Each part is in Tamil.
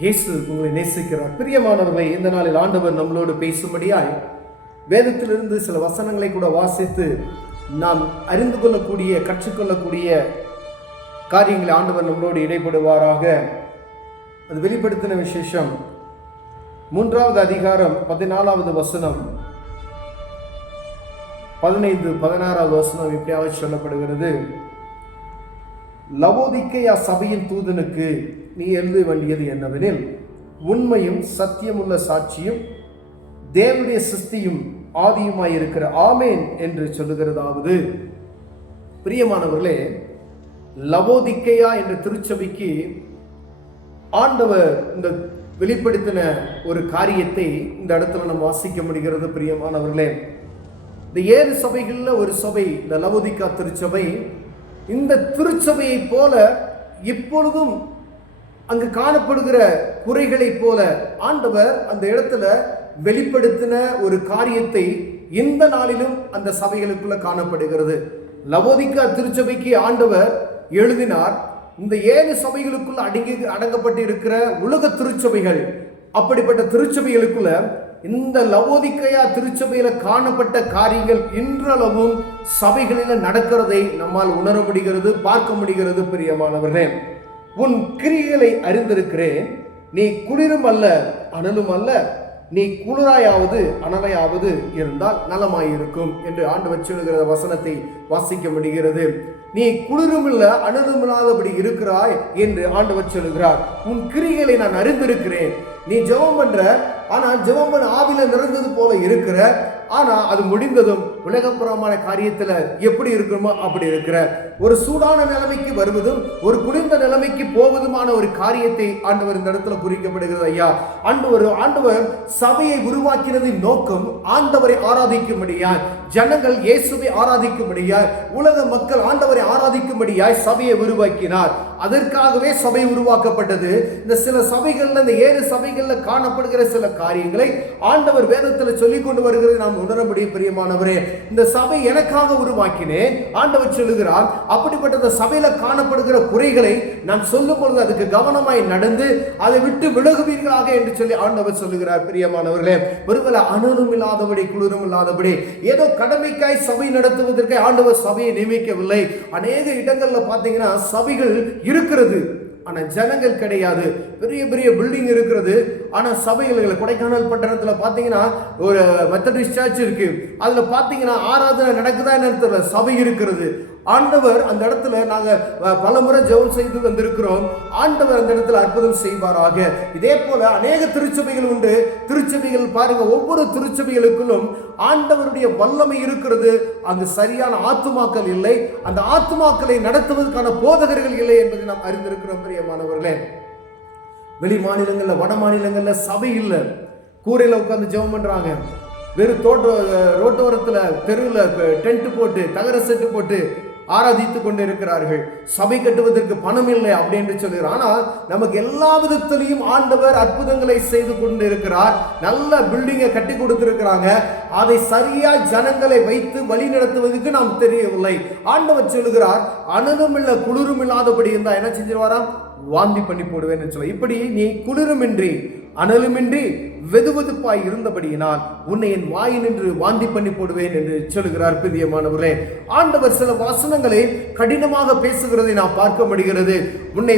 இயேசு உங்களை நேசிக்கிறார். பிரியமானவர்களை, இந்த நாளில் ஆண்டவர் நம்மளோடு பேசும்படியாய் வேதத்திலிருந்து சில வசனங்களை கூட வாசித்து நாம் அறிந்து கொள்ளக்கூடிய, கற்றுக்கொள்ளக்கூடிய காரியங்களை ஆண்டவர் நம்மளோடு இடைப்படுவாராக. அது வெளிப்படுத்தின விசேஷம் 3வது அதிகாரம் 14வது வசனம், 15, 16வது வசனம் இப்படியாக சொல்லப்படுகிறது. லவோதிக்கேயா சபையின் தூதனுக்கு நீ எழுத வேண்டியது என்னவெனில், உண்மையும் சத்தியமுள்ள சாட்சியும் தேவனுடைய சிருஷ்டியும் ஆதியுமாயிருக்கிற ஆமேன் என்று சொல்லுகிறதாவது. பிரியமானவர்களே, லவோதிக்கேயா என்ற திருச்சபைக்கு ஆண்டவர் இந்த வெளிப்படுத்தின ஒரு காரியத்தை இந்த இடத்துல நம்ம வாசிக்க முடிகிறது. பிரியமானவர்களே, இந்த 7 சபைகளில் ஒரு சபை இந்த லவோதிக்கா திருச்சபை. இந்த திருச்சபையை போல இப்பொழுதும் அங்கு காணப்படுகிற குறைகளை போல ஆண்டவர் அந்த இடத்துல வெளிப்படுத்தின ஒரு காரியத்தை இந்த நாளிலும் அந்த சபைகளுக்குள்ள காணப்படுகிறது. லவோதிக்கா திருச்சபைக்கு ஆண்டவர் எழுதினார். இந்த 7 சபைகளுக்குள்ள அடங்கப்பட்டு இருக்கிற உலக திருச்சபைகள், அப்படிப்பட்ட திருச்சபைகளுக்குள்ள இந்த லவோதிக்கேயா திருச்சபையில காணப்பட்ட காரியங்கள் இன்றளவும் சபைகளில் நடக்கிறதை நம்மால் உணர முடிகிறது, பார்க்க முடிகிறது. பிரியமானவர்களே, உன் கிரியைகளை அறிந்திருக்கிறேன். நீ குளிரும் அல்ல அனலும் அல்ல, நீ குளிராயாவது அனலையாவது இருந்தால் நலமாயிருக்கும் என்று ஆண்டவர் சொல்லுகிற வசனத்தை வாசிக்க முடிகிறது. நீ குளிரும் இல்ல அனலும் இல்லாதபடி இருக்கிறாய் என்று ஆண்டவர் சொல்லுகிறார். உன் கிரியைகளை நான் அறிந்திருக்கிறேன். நீ ஜெபம் பண்ற, ஆனா ஜெபம் பண்ண ஆவில நிறைந்தது போல இருக்கிற, ஆனா அது முடிந்ததும் உலகப்புறமான காரியத்துல எப்படி இருக்கணுமோ அப்படி இருக்கிற. ஒரு சூடான நிலைமைக்கு வருவதும் ஒரு குளிர்ந்த நிலைமைக்கு போவதுமான ஒரு காரியத்தை ஆண்டவர் இந்த இடத்துல குறிக்கப்படுகிறது. ஐயா, ஆண்டவர் சபையை உருவாக்கினதின் நோக்கம் ஆண்டவரை ஆராதிக்கும்படியாய், ஜனங்கள் இயேசுவை ஆராதிக்கும்படியாய், உலக மக்கள் ஆண்டவரை ஆராதிக்கும்படியாய் சபையை உருவாக்கினார். அதற்காகவே சபை உருவாக்கப்பட்டது. இந்த சில சபைகள்ல, இந்த 7 சபைகள்ல காணப்படுகிற சில காரியங்களை ஆண்டவர் வேதத்தில் சொல்லிக் கொண்டு வருகிறது நாம் உணர முடியும். பிரியமானவரே, இந்த சபை எனக்காக உருவாக்கினேன் ஆண்டவர் சொல்லுகிறார். அப்படிப்பட்ட இந்த சபையில காணப்படுகிற குறைகளை நான் சொல்லும் பொழுது அதுக்கு கவனமாய் நடந்து அதை விட்டு விலகுவீர்களாக என்று சொல்லி ஆண்டவர் சொல்லுகிறார். பிரியமானவர்களே, ஒருவேளை அனலும் இல்லாதபடி குளிரும் இல்லாதபடி ஏதோ கடமைக்காய் சபை நடத்துவதற்கு ஆண்டவர் சபையை நியமிக்கவில்லை. அநேக இடங்கள்ல பார்த்தீங்கன்னா சபைகள் இருக்கிறது, ஆனா ஜனங்கள் கிடையாது. பெரிய பெரிய பில்டிங் இருக்கிறது, ஆனா சபைகள். கொடைக்கானல் பட்டணத்துல பாத்தீங்கன்னா ஒரு மெத்தடிஸ்ட் சர்ச் இருக்கு, அதுல பாத்தீங்கன்னா ஆராதனை நடக்குதா என்ன, சபை இருக்கிறது. ஆண்டவர் அந்த இடத்துல நாங்க பலமுறை ஜெபம் செய்து வந்திருக்கிறோம். ஆண்டவர் அந்த இடத்துல அற்புதம் செய்வாராக. இதே போல அநேக திருச்சபைகள் உண்டு. திருச்சபைகள் பாருங்க, ஒவ்வொரு திருச்சபைகளுக்குள்ளும் ஆண்டவருடைய வல்லமை இருக்கிறது. அங்கு சரியான ஆத்துமாக்கள் இல்லை, அந்த ஆத்துமாக்களை நடத்துவதற்கான போதகர்கள் இல்லை என்பதை நாம் அறிந்திருக்கிறோம். பிரியமானவர்களே, வெளி மாநிலங்கள்ல, வட மாநிலங்கள்ல சபை இல்லை, கூரையில உட்கார்ந்து ஜெபம் பண்றாங்க. வெறும் ரோட்டோரத்துல தெருவில் டென்ட் போட்டு, தகர செட்டு போட்டு ஆராதித்து கொண்டு இருக்கிறார்கள். சபை கட்டுவதற்கு பணம் இல்லை அப்படி என்று சொல்கிறார். ஆனால் நமக்கு எல்லா விதத்திலையும் ஆண்டவர் அற்புதங்களை செய்து கொண்டு இருக்கிறார். நல்ல பில்டிங்கை கட்டி கொடுத்திருக்கிறாங்க. அதை சரியா ஜனங்களை வைத்து வழி நடத்துவதற்கு நாம் தெரியவில்லை. ஆண்டவர் சொல்லுகிறார், அனலும் இல்ல குளிரும் இல்லாதபடி இருந்தா என்ன செஞ்சிருவாராம், வாந்தி பண்ணி போடுவேன்னு சொல்ல. இப்படி நீ குளிருமின்றி அனலுமின்றி வெதுவெதுப்பாய் இருந்தபடியினால் உன்னை என் வாயினின்று வாந்தி பண்ணி போடுவேன் என்று சொல்லுகிறார். பிரியமானவர்களே, ஆண்டவர் சில வசனங்களை கடினமாக பேசுகிறதை நாம் பார்க்க முடிகிறது. உன்னை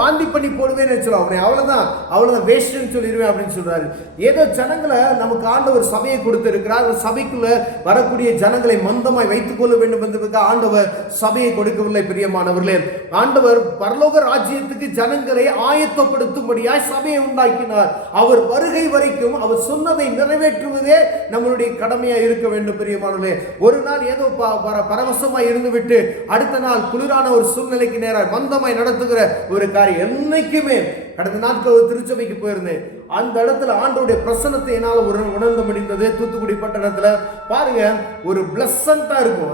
வாந்தி பண்ணி போடுவேன் என்று சொல்ல, அவனை அவ்வளவுதான் வேஸ்ட்னு சொல்லிடுவேன் அப்படின்னு சொல்றாரு. ஏதோ ஜனங்களை நமக்கு ஆண்டவர் சபையை கொடுத்து இருக்கிறார். சபைக்குள்ள வரக்கூடிய ஜனங்களை மந்தமாய் வைத்துக் கொள்ள வேண்டும் என்பதற்கு ஆண்டவர் சபையை கொடுக்கவில்லை. பிரியமானவர்களே, ஆண்டவர் பரலோக ராஜ்யத்துக்கு ஜனங்களை ஆயத்தப்படுத்தும்படியாய் சபையை உண்டாக்கினார். அவர் வருகை வரைக்கும் அவர் சொன்னதை நிறைவேற்றுவதே நம்மளுடைய கடமையா இருக்க வேண்டும். பிரியமானவர்களே, ஒரு நாள் ஏதோ பரவசமாய் இருந்துவிட்டு அடுத்த நாள் குளிரான ஒரு சூழ்நிலைக்கு நேராக மந்தமாய் நடத்துகிற ஒரு காரியம் என்னைக்குமே. கடந்த நாட்கள் திருச்சபைக்கு போயிருந்தேன். அந்த இடத்துல ஆண்டவருடைய பிரசன்னத்தை என்னால் உணர்ந்து முடிந்தது. தூத்துக்குடி பட்டணத்துல பாருங்க, ஒரு பிளசண்டா இருக்கும்.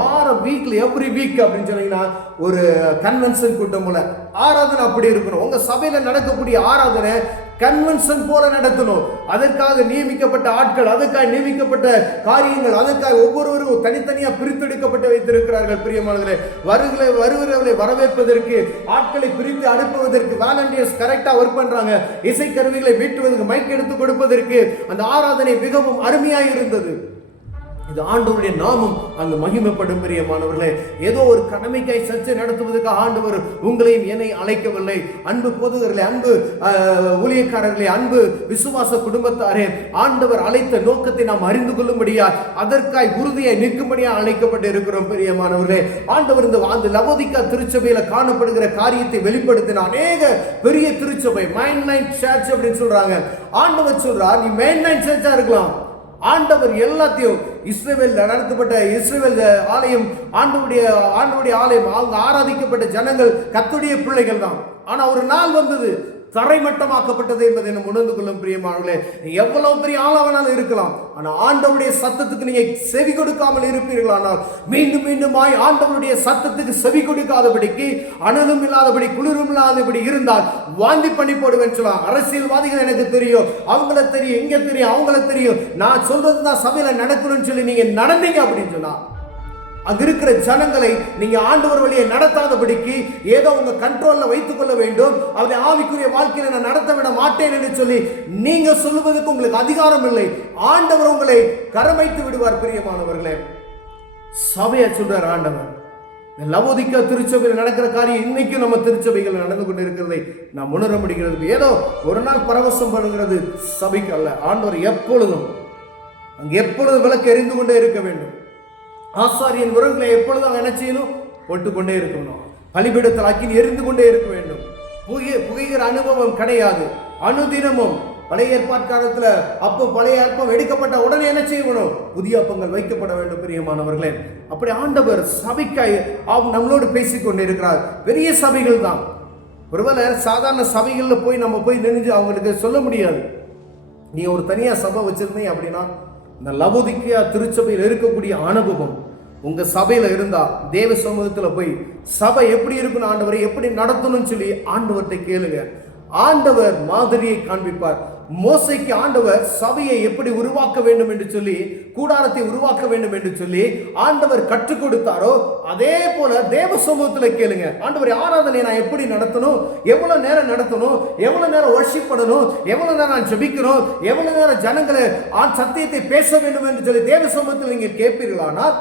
வார வீக்ல எவ்ரி வீக் அப்படின்னு சொன்னீங்கன்னா ஒரு கன்வென்ஷன் கூட்டம் போல ஆராதனை அப்படி இருக்கணும். உங்க சபையில நடக்கக்கூடிய ஆராதனை கன்வென்ஷன் போல நடத்தணும். அதற்காக நியமிக்கப்பட்ட ஆட்கள், அதற்காக நியமிக்கப்பட்ட காரியங்கள், அதற்காக ஒவ்வொருவரும் தனித்தனியா பிரித்தெடுக்கப்பட்டு வைத்திருக்கிறார்கள். பிரியமானவர்களே, வருகிறவர்களை வரவேற்பதற்கு, ஆட்களை பிரித்து அனுப்புவதற்கு வாலண்டியர்ஸ் கரெக்டா ஒர்க் பண்றாங்க. இசைக்கருவிகளை மீட்டுவதற்கு, மைக் எடுத்து கொடுப்பதற்கு அந்த ஆராதனை மிகவும் அருமையாக இருந்தது. இது ஆண்டவருடைய நாமம் அங்கு மகிமைப்படும். பிரியமானவர்களே, ஏதோ ஒரு கடமைக்காய் சர்ச்சை நடத்துவதற்கு ஆண்டவர் உங்களையும் என்னை அழைக்கவில்லை. அன்பு போதகர்களே, அன்பு ஊழியக்காரர்களே, அன்பு விசுவாச குடும்பத்தாரே, ஆண்டவர் அழைத்த நோக்கத்தை நாம் அறிந்து கொள்ளும்படியா, அதற்காய் உறுதியை நிற்கும்படியா அழைக்கப்பட்டு இருக்கிறோம். பிரியமானவர்களே, ஆண்டவர் இந்த லவோதிக்கா திருச்சபையில காணப்படுகிற காரியத்தை வெளிப்படுத்தின அநேக பெரிய திருச்சபை, மைண்ட் லைன் சர்ச் அப்படின்னு சொல்றாங்க. ஆண்டவர் சொல்றார், நீ மைண்ட் லைன் சர்ச்சா இருக்கலாம். ஆண்டவர் எல்லாத்தையும் இஸ்ரவேல் நடத்தப்பட்ட இஸ்ரவேல் ஆலயம், ஆண்டவருடைய ஆலயம், அவங்க ஆராதிக்கப்பட்ட ஜனங்கள் கர்த்தருடைய பிள்ளைகள் தான். ஆனா ஒரு நாள் வந்தது, தரைமட்டமாக்கப்பட்டது என்பதை நம்ம உணர்ந்து கொள்ளும். பிரியமானவர்களே, எவ்வளவு பெரிய ஆளாவனாலும் இருக்கலாம், ஆனா ஆண்டவருடைய சத்தத்துக்கு நீங்க செவி கொடுக்காமல் இருப்பீர்களானால், மீண்டும் மீண்டுமாய் ஆண்டவருடைய சத்தத்துக்கு செவி கொடுக்காதபடிக்கு, அனலும் இல்லாதபடி குளிரும் இல்லாதபடி இருந்தால் வாந்தி பண்ணி போடுவேன்னு சொல்லலாம். அரசியல்வாதிகள் எனக்கு தெரியும், அவங்கள தெரியும், இங்க தெரியும், அவங்கள தெரியும், நான் சொல்றதுதான் சபையில நடக்கணும்னு சொல்லி நீங்க நடந்தீங்க அப்படின்னு சொன்னா, அங்க இருக்கிற ஜனங்களை நீங்க ஆண்டவர் வழியை நடத்தாதபடிக்கு, ஏதோ உங்க கண்ட்ரோல்ல வைத்துக் கொள்ள வேண்டும், அவருடைய ஆவிக்குரிய வாழ்க்கையை நான் நடத்த விட மாட்டேன் என்று சொல்லி நீங்க சொல்லுவதற்கு உங்களுக்கு அதிகாரம் இல்லை. ஆண்டவர் உங்களை கரமைத்து விடுவார். பிரியமானவர்களே, சபையை சொல்றார் ஆண்டவர். லவோதிக்கா திருச்சபையில் நடக்கிற காரியம் இன்னைக்கும் நம்ம திருச்சபைகள் நடந்து கொண்டு இருக்கிறதை நாம் உணர முடிகிறது. ஏதோ ஒரு நாள் பரவசம் பண்ணுகிறது சபைக்கு அல்ல. ஆண்டவர் எப்பொழுதும் அங்கு எப்பொழுதும் விளக்கு எரிந்து கொண்டே இருக்க வேண்டும். ஆசாரியன் விறகுகளை எப்பொழுதும் என்ன செய்யணும்? போட்டுக்கொண்டே இருக்கணும். பலிபீடத்தில் அக்கினி எரிந்து கொண்டே இருக்க வேண்டும். புகைகிற அனுபவம் கிடையாது. அனுதினமும் பழைய ஏற்பாட்டு காலத்துல பழைய அப்பம் எடுக்கப்பட்ட உடனே என்ன செய்யணும்? புதிய அப்பங்கள் வைக்கப்பட வேண்டும். பிரியமானவர்களே, அப்படி ஆண்டவர் சபைக்காய் நம்மளோடு பேசிக் கொண்டே இருக்கிறார். பெரிய சபைகள் தான். ஒருவேளை சாதாரண சபைகள்ல போய் நம்ம போய் நினைஞ்சு அவங்களுக்கு சொல்ல முடியாது. நீ ஒரு தனியா சபை வச்சிருந்தீங்க அப்படின்னா, இந்த லவோதிக்கா திருச்சபையில் இருக்கக்கூடிய அனுபவம் உங்க சபையில இருந்தா, தேவ சமூகத்துல போய் சபை எப்படி இருக்கணும், ஆண்டவரை எப்படி நடத்தணும்னு சொல்லி ஆண்டவர்கிட்ட கேளுங்க. ஆண்டவர் மாதிரியை காண்பிப்பார். மோசைக்கு ஆண்டவர் சபையை எப்படி உருவாக்க வேண்டும் என்று சொல்லி, கூடாரத்தை உருவாக்க வேண்டும் என்று சொல்லி ஆண்டவர் கற்றுக் கொடுத்தாரோ, அதே போல தேவ சமூகத்துல கேளுங்க. ஆண்டவர் ஆராதனை நான் எப்படி நடத்தணும், எவ்வளவு நேரம் நடத்தணும், எவ்வளவு நேரம் வர்ஷிப் பண்ணணும், எவ்வளவு நேரம் நான் ஜெபிக்கணும், எவ்வளவு நேரம் ஜனங்களை சத்தியத்தை பேச வேண்டும் என்று சொல்லி தேவ சமூகத்தில் நீங்க கேட்பீர்களானால்,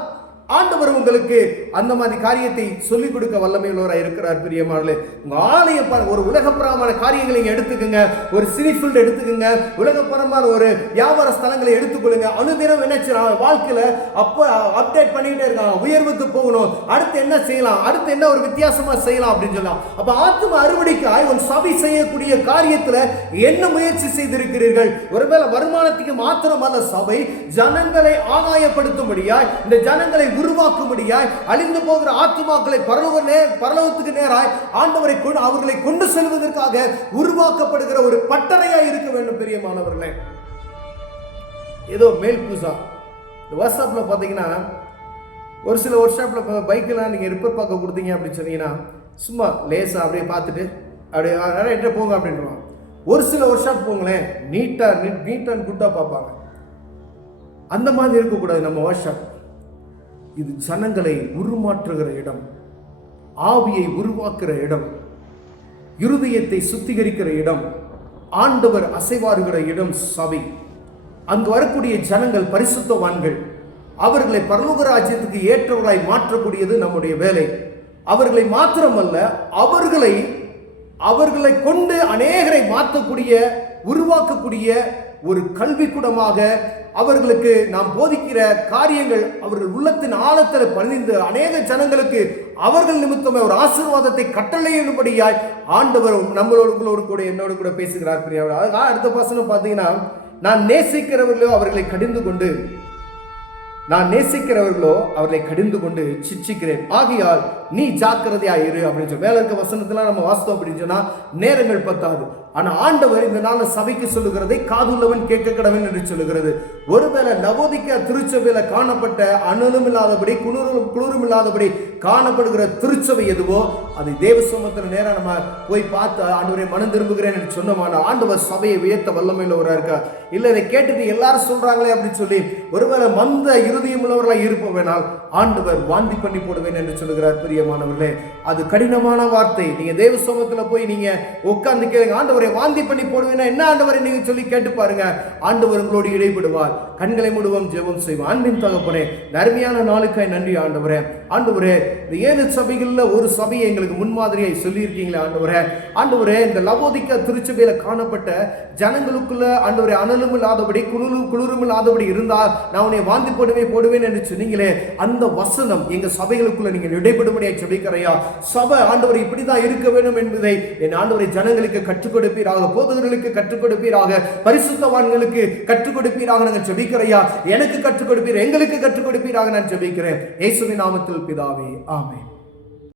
ஆண்டவர் உங்களுக்கு அந்த மாதிரி காரியத்தை சொல்லிக் கொடுக்க வல்லமையுள்ளவராக இருக்கிறார். பிரியமானவர்களே, உங்க ஆலய ஒரு உலகப்புறமான காரியங்களை நீங்க எடுத்துக்கங்க, ஒரு சினிஃபீல்ட் எடுத்துக்கங்க, உலகப்புறமான ஒரு வியாபார ஸ்தலங்களை எடுத்துக்கொள்ளுங்க. அனுதினம் என்ன செய்யலாம், வாழ்க்கையில அப்டேட் பண்ணிக்கிட்டே இருக்காங்க. உயர்வுக்கு போகணும், அடுத்து என்ன செய்யலாம், அடுத்து என்ன ஒரு வித்தியாசமா செய்யலாம் அப்படின்னு சொல்லலாம். அப்ப ஆத்தும அறுவடைக்காய் ஒரு சபை செய்யக்கூடிய காரியத்துல என்ன முயற்சி செய்திருக்கிறீர்கள்? ஒருவேளை வருமானத்துக்கு மாத்திரமல்ல, சபை ஜனங்களை ஆதாயப்படுத்தும்படியாய், இந்த ஜனங்களை உருவாக்கும்படியாய், அழிந்து போகிற ஆத்துமாக்களை பரலோகத்துக்கு நேராய் ஆண்டவரை அவர்களை கொண்டு செல்வதற்காக உருவாக்கப்படுகிற ஒரு பட்டறையாய் இருக்க வேண்டும். பிரியமானவர்களே, ஏதோ மேல் பூசா வாட்ஸ்அப்ல பாத்தீங்கன்னா, ஒரு சில ஒர்க் ஷாப்ல பைக்கெல்லாம் நீங்க ரிப்பேர் பார்க்க கொடுத்தீங்க அப்படின்னு சொன்னீங்கன்னா, சும்மா லேசா அப்படியே பார்த்துட்டு அப்படியே போங்க அப்படின்றாங்க. ஒரு சில ஒர்க் ஷாப் போங்களேன், நீட் அண்ட் குட்டா பார்ப்பாங்க. அந்த மாதிரி இருக்கக்கூடாது நம்ம ஒர்க் ஷாப். இது ஜனங்களை உருமாற்றுகிற இடம், ஆவியை உருவாக்குற இடம், இருதயத்தை சுத்திகரிக்கிற இடம், ஆண்டவர் அசைவாருகிற இடம் சபை. அங்கு வரக்கூடிய ஜனங்கள் பரிசுத்தவான்கள். அவர்களை பரலோக ராஜ்யத்துக்கு ஏற்றவர்களாய் மாற்றக்கூடியது நம்முடைய வேலை. அவர்களை மாத்திரமல்ல, அவர்களை கொண்டு அநேகரை மாற்றக்கூடிய, உருவாக்கக்கூடிய ஒரு கல்விக்கூடமாக அவர்களுக்கு நாம் போதிக்கிற காரியங்கள் அவர்கள் உள்ளத்தின் ஆழத்தில் பதிந்து அநேக ஜனங்களுக்கு அவர்கள் நிமித்தமே ஒரு ஆசீர்வாதத்தை கட்டளையிடும்படியாய் ஆண்டவர் உங்களோடு கூட என்னோடு கூட பேசுகிறார். அடுத்த வசனம் பார்த்தீங்கன்னா, நான் நேசிக்கிறவர்களோ அவர்களை கடிந்து கொண்டு சிட்சிக்கிறேன், ஆகையால் நீ ஜாக்கிரதையா இரு அப்படின்னு சொல்லி மேல இருக்க வசனத்துல நம்ம வாஸ்தவம் அப்படின்னு சொன்னா நேரங்கள் பத்தாது. ஆனா ஆண்டவர் இந்த நாள் சபைக்கு சொல்லுகிறதை காதுள்ளவன் கேட்க கடவன் என்று சொல்லுகிறது. ஒருவேளை லவோதிக்கா திருச்சபையில காணப்பட்ட அனலும் இல்லாதபடி குளிரும் இல்லாதபடி காணப்படுகிற திருச்சபை எதுவோ அதை தேவ சமூகத்தில் நேரம் நம்ம போய் பார்த்து ஆண்டவரை மனம் திரும்புகிறேன் என்று சொன்னமான ஆண்டவர் சபையை உயர்த்த வல்லமையில் ஒரு இருக்கா. இல்லை இதை கேட்டுட்டு எல்லாரும் சொல்றாங்களே அப்படின்னு சொல்லி ஒருவேளை மந்த இருதயம் உள்ளவர்களாக இருப்பவனால் ஆண்டவர் வாந்தி பண்ணி போடுவேன் என்று சொல்லுகிறார். பிரியமானவர்களே, அது கடினமான வார்த்தை. நீங்க தேவ சமூகத்தில் போய் நீங்க உட்கார்ந்து கேளுங்க, ஆண்டவரை வாந்தி பண்ணி போடுவேன்னா என்ன ஆண்டவரை நீங்க சொல்லி கேட்டு பாருங்க. ஆண்டவர் உங்களோடு இடைப்படுவார். கண்களை மூடுவோம், ஜெபம் செய்வோம். அன்பின் தகப்பனே, அருமையான நாளுக்காய் நன்றி ஆண்டவரே. ஆண்டவரே, இந்த 7 சபைகள்ல ஒரு சபையை எங்களுக்கு முன்மாதிரியை சொல்லியிருக்கீங்களே ஆண்டவரே. ஆண்டவரே, இந்த லவோதிக்கா திருச்சபையில காணப்பட்ட ஜனங்களுக்குள்ள ஆண்டவரே அனலும் இல்லாதபடி குளிரும் இல்லாதபடி இருந்தால் நான் உன்னை வாந்தி போடுவேன் என்று சொன்னீங்களே, அந்த வசனம் எங்க சபைகளுக்குள்ள நீங்க இடைப்படும்படியாக ஜெபிக்கிறையா. சபை ஆண்டவரை இப்படிதான் இருக்க வேண்டும் என்பதை என் ஆண்டவரை ஜனங்களுக்கு கற்றுக் கொடுப்பீராக, போதகர்களுக்கு கற்றுக் கொடுப்பீராக, பரிசுத்தவான்களுக்கு கற்றுக் கொடுப்பீராக. நாங்கள் ஜெபிக்கிறையா, எனக்கு கற்றுக் கொடுப்பீர், எங்களுக்கு கற்றுக் கொடுப்பீராக நான் ஜெபிக்கிறேன். இயேசுவின் நாமத்தில் பிதாவே, ஆமென்.